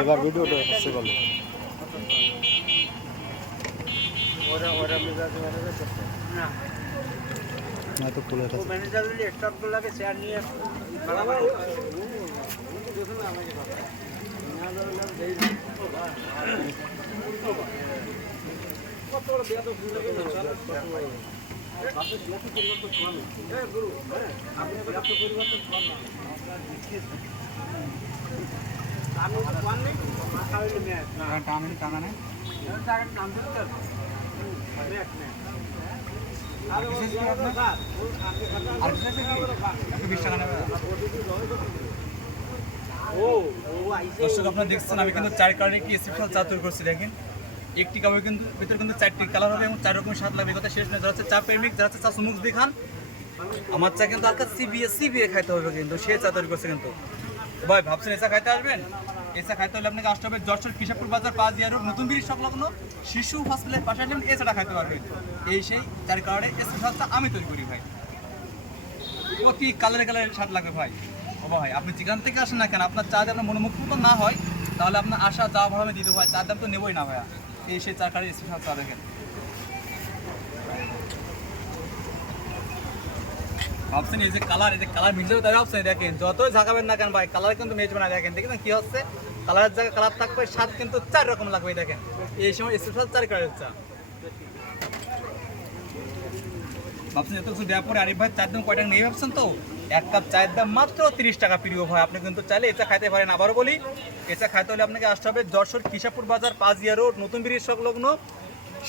এবার ভিডিওটা হচ্ছে বলে না তো খুলে আছে ম্যানেজার স্টাফগুলোকে শেয়ার নিয়ে দর্শক আপনারা দেখছেন আমি কিন্তু 4 কালারের একটি স্পেশাল চা তৈরি করছি। দেখেন একটি কাপে কিন্তু ভিতরে কিন্তু 4টি কালার হবে এবং 4 রকমের স্বাদ লাগবে। কথা শেষ না, যারা হচ্ছে চা প্রেমিক, যারা হচ্ছে চা সুমুখ দেখান, আমার চা কিন্তু আর সিবিএ খাইতে হবে, কিন্তু সে চা তৈরি করছে। কিন্তু ভাই ভাবছেন এসা খাইতে আসবেন? এসা খাইতে হলে আপনাকে আসতে হবে যশোর কিশোরপুর বাজার 5 দিয়া রোড নতুন ব্রিজ সংলগ্ন শিশু হসপিটালের পাশে আসবেন, এই চাটা খাইতে পারবেন। এই সেই 4 কালারের স্পেশাল চা আমি তৈরি করি ভাই। কি কালারের স্বাদ লাগবে ভাই। ও ভাই আপনি যেখান থেকে আসেন না কেন, আপনার চা যদি আপনার মনোমুগ্ধ না হয় তাহলে আপনার আসা চা ভাবে দিতে হয়, চার দাম তো নেবই না ভাইয়া। এই সেই 4 কালারের স্পেশাল চা দেখেন। ভাবছেন এই যে কালার মিক্স হবে, তাই ভাবছেন দেখেন যতই ঝাঁকাবেন না কেন ভাই, কালার কিন্তু মেজবে না। দেখেন দেখেন কি হচ্ছে, কালারের জায়গায় কালার থাকবে, স্বাদ কিন্তু 4 রকম লাগবে। দেখেন এই সময় স্পেশাল 4 কালারের চা। ভাবছেন এত কিছু দেওয়ার পরে আরিফ ভাই চার দাম কয়টা নিয়ে ভাবছেন তো, এক কাপ চায়ের দাম মাত্র 30 টাকা প্রিয় ভাই। আপনি কিন্তু চাইলে এটা খাইতে পারেন। আবারও বলি, এটা খাইতে হলে আপনাকে আসতে হবে যশোর কিশোরপুর বাজার 5 দিয়া রোড নতুন ব্রিজ সংলগ্ন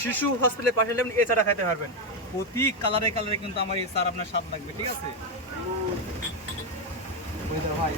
শিশু হসপিটালের পাশে আপনি এই চাটা খাইতে পারবেন। প্রতি কালারে কিন্তু আমার এই চার আপনার স্বাদ লাগবে, ঠিক আছে ভাই।